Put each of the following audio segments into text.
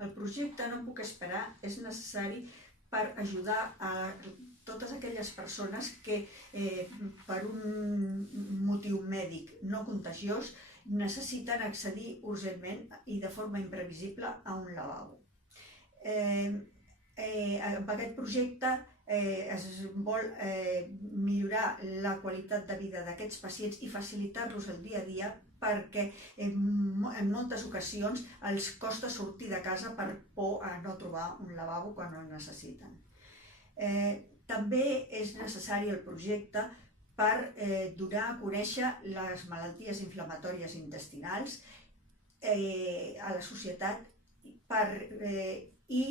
El projecte No puc esperar és necessari per ajudar a totes aquelles persones que per un motiu mèdic no contagiós necessiten accedir urgentment i de forma imprevisible a un lavabo. Amb aquest projecte es vol millorar la qualitat de vida d'aquests pacients i facilitar-los el dia a dia perquè en moltes ocasions els costa sortir de casa per por a no trobar un lavabo quan el necessiten. També és necessari el projecte per donar a conèixer les malalties inflamatòries intestinals a la societat i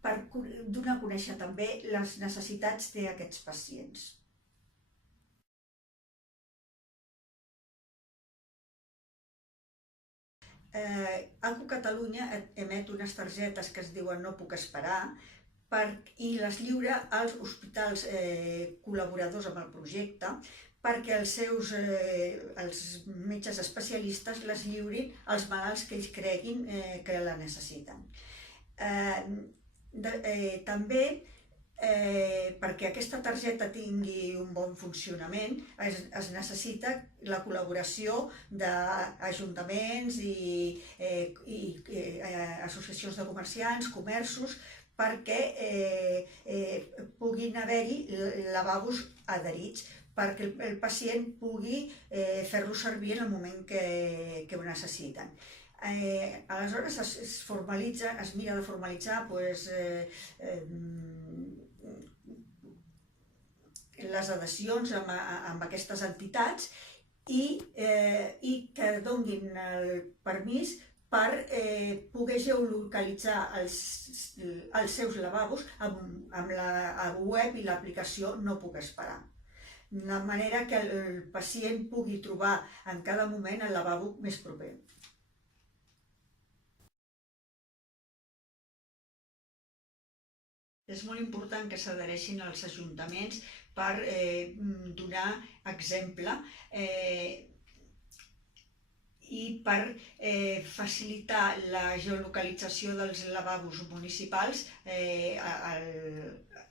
per donar a conèixer també les necessitats d'aquests pacients. ACU Catalunya emet unes targetes que es diuen No puc esperar i les lliura als hospitals col·laboradors amb el projecte perquè els metges especialistes les lliurin als malalts que ells creguin que la necessiten. També, perquè aquesta targeta tingui un bon funcionament, es necessita la col·laboració d'ajuntaments i associacions de comerciants, comerços, perquè puguin haver-hi lavabos adherits, perquè el pacient pugui fer-lo servir en el moment que ho necessiten. Aleshores es mira de formalitzar les adhesions amb aquestes entitats i que donin el permís per poder geolocalitzar els seus lavabos amb la web i l'aplicació No puc esperar. De manera que el pacient pugui trobar en cada moment el lavabo més proper. És molt important que s'adhereixin als ajuntaments per donar exemple i per facilitar la geolocalització dels lavabos municipals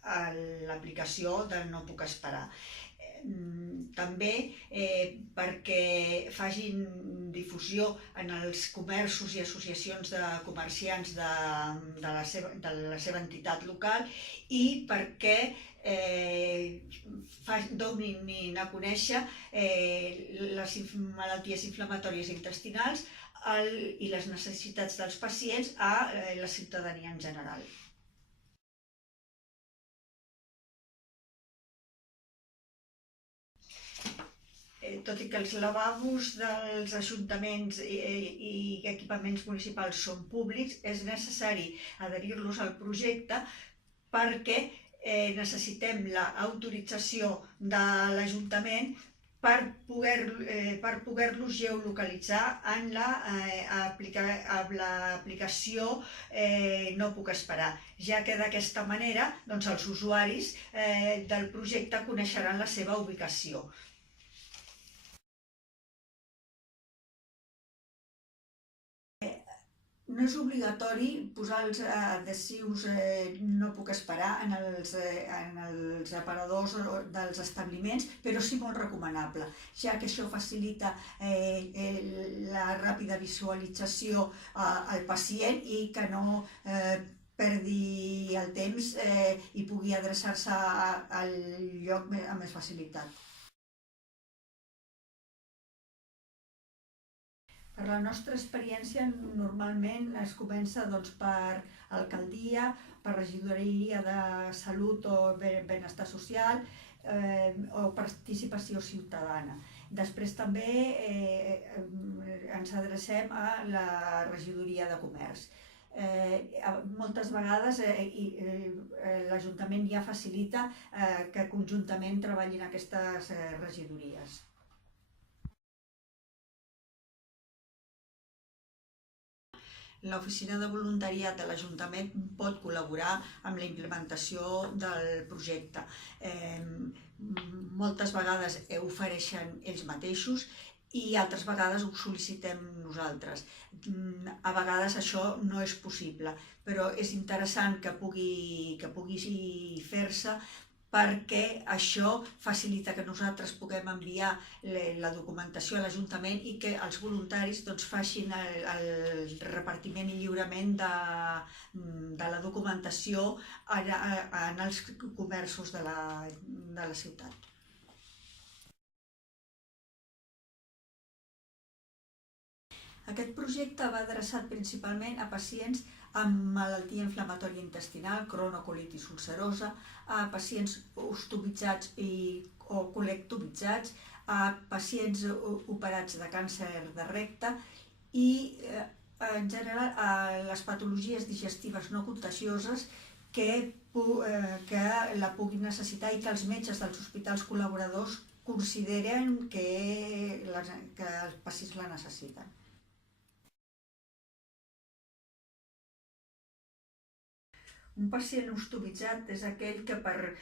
a l'aplicació del No puc esperar. També perquè facin difusió en els comerços i associacions de comerciants de la seva entitat local i perquè donin a conèixer les malalties inflamatòries intestinals i les necessitats dels pacients a la ciutadania en general. Tot i que els lavabos dels ajuntaments i equipaments municipals són públics, és necessari adherir-los al projecte perquè necessitem l'autorització de l'Ajuntament per poder-los geolocalitzar en l'aplicació No puc esperar, ja que d'aquesta manera els usuaris del projecte coneixeran la seva ubicació. No és obligatori posar els adhesius No puc esperar en els aparadors dels establiments, però sí molt recomanable, ja que això facilita la ràpida visualització al pacient i que no perdi el temps i pugui adreçar-se al lloc amb més facilitat. Per la nostra experiència, normalment es comença per alcaldia, per regidoria de salut o benestar social o participació ciutadana. Després també ens adrecem a la regidoria de comerç. Moltes vegades l'Ajuntament ja facilita que conjuntament treballin aquestes regidories. L'oficina de voluntariat de l'Ajuntament pot col·laborar amb la implementació del projecte. Moltes vegades ho ofereixen ells mateixos i altres vegades ho sol·licitem nosaltres. A vegades això no és possible, però és interessant que pugui fer-se perquè això facilita que nosaltres puguem enviar la documentació a l'Ajuntament i que els voluntaris facin el repartiment i lliurament de la documentació en els comerços de la ciutat. Aquest projecte va adreçat principalment a pacients amb malaltia inflamatòria intestinal, cronocolitis ulcerosa, a pacients ostomitzats o colectomitzats, a pacients operats de càncer de recte i, en general, a les patologies digestives no contagioses que la puguin necessitar i que els metges dels hospitals col·laboradors consideren que els pacients la necessiten. Un pacient ostomitzat és aquell que per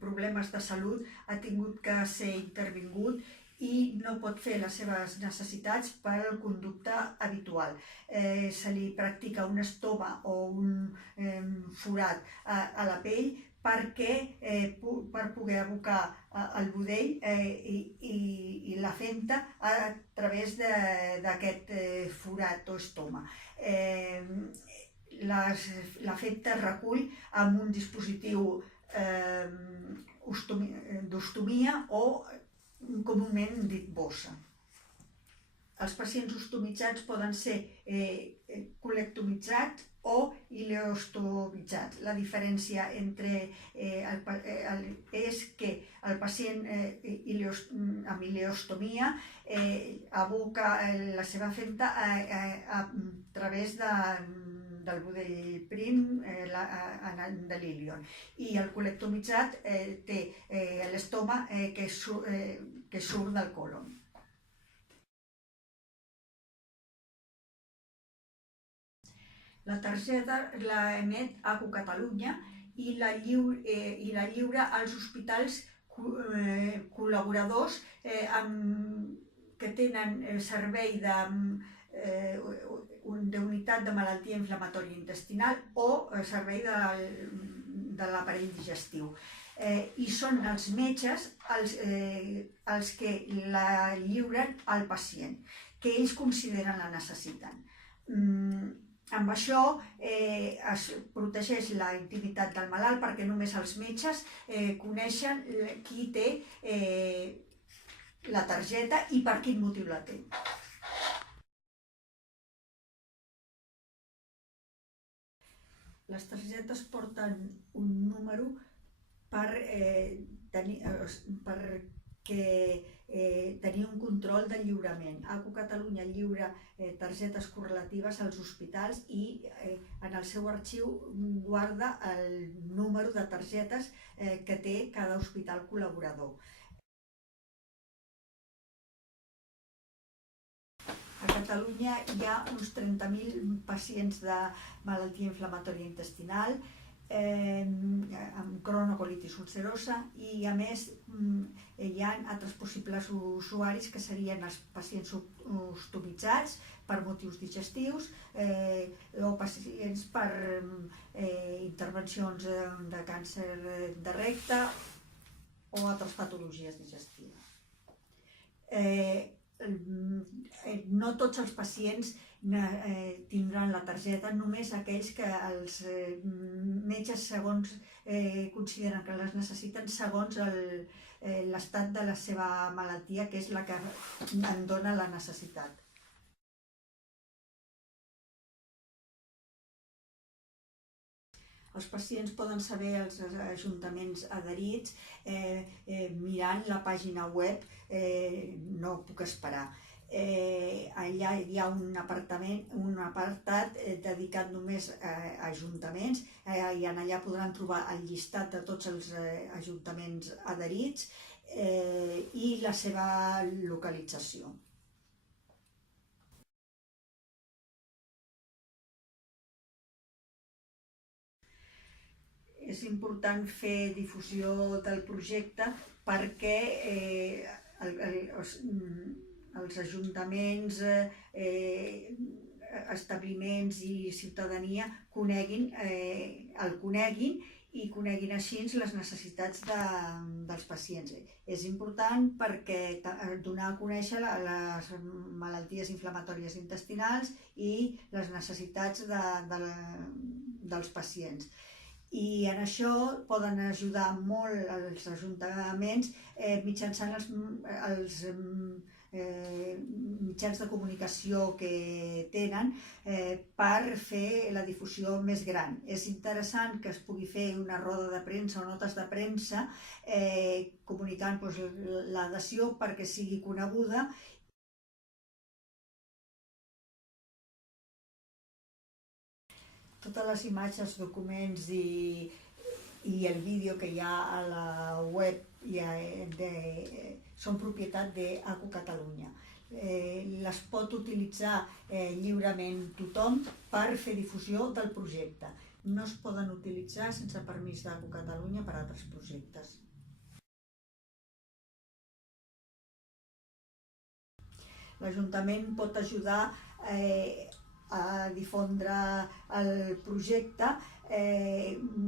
problemes de salut ha tingut que ser intervingut i no pot fer les seves necessitats per conducta habitual. Se li practica un estoma o un forat a la pell per poder abocar el budell i la femta a través d'aquest forat o estoma. La femta es recull amb un dispositiu d'ostomia o comúment dit bossa. Els pacients ostomitzats poden ser colectomitzats o ileostomitzats. La diferència és que el pacient amb ileostomia aboca la seva femta a través del budell prim de l'ílion, i el colectomitzat té l'estoma que surt del colon. La targeta la emet ACU Catalunya i la lliura als hospitals col·laboradors que tenen servei d'unitat de malaltia inflamatòria intestinal o servei de l'aparell digestiu. I són els metges els que la lliuren al pacient, que ells consideren la necessiten. Amb això es protegeix la intimitat del malalt perquè només els metges coneixen qui té la targeta i per quin motiu la té. Les targetes porten un número tenir un control del lliurament. ACU Catalunya lliura targetes correlatives als hospitals i en el seu arxiu guarda el número de targetes que té cada hospital col·laborador. A Catalunya hi ha uns 30.000 pacients de malaltia inflamatòria intestinal amb cronocolitis ulcerosa i, a més, hi ha altres possibles usuaris que serien els pacients ostomitzats per motius digestius o pacients per intervencions de càncer de recte o altres patologies digestives. No tots els pacients tindran la targeta, només aquells que els metges consideren que les necessiten segons l'estat de la seva malaltia, que és la que en dona la necessitat. Els pacients poden saber els ajuntaments adherits mirant la pàgina web No puc esperar. Allà hi ha un apartat dedicat només a ajuntaments i allà podran trobar el llistat de tots els ajuntaments adherits i la seva localització. És important fer difusió del projecte perquè els ajuntaments, establiments i ciutadania el coneguin i coneguin així les necessitats dels pacients. És important perquè donar a conèixer les malalties inflamatòries intestinals i les necessitats dels pacients. I en això poden ajudar molt els ajuntaments mitjançant els mitjans de comunicació que tenen per fer la difusió més gran. És interessant que es pugui fer una roda de premsa o notes de premsa comunicant l'adhesió perquè sigui coneguda. Totes les imatges, documents i el vídeo que hi ha a la web són propietat d'ACU Catalunya. Les pot utilitzar lliurement tothom per fer difusió del projecte. No es poden utilitzar sense permís d'ACU Catalunya per a altres projectes. L'Ajuntament pot ajudar a difondre el projecte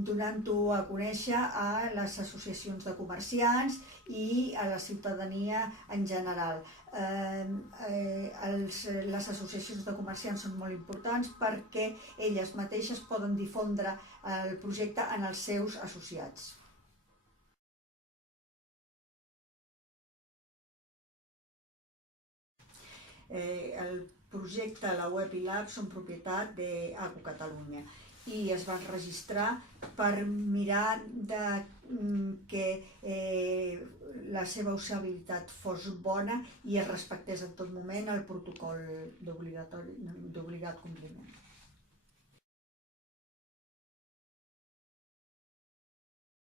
donant-ho a conèixer a les associacions de comerciants i a la ciutadania en general. Les associacions de comerciants són molt importants perquè elles mateixes poden difondre el projecte en els seus associats. El projecte, la web i l'app són propietat d'ACU Catalunya i es va registrar per mirar que la seva usabilitat fos bona i es respectés en tot moment el protocol d'obligat compliment.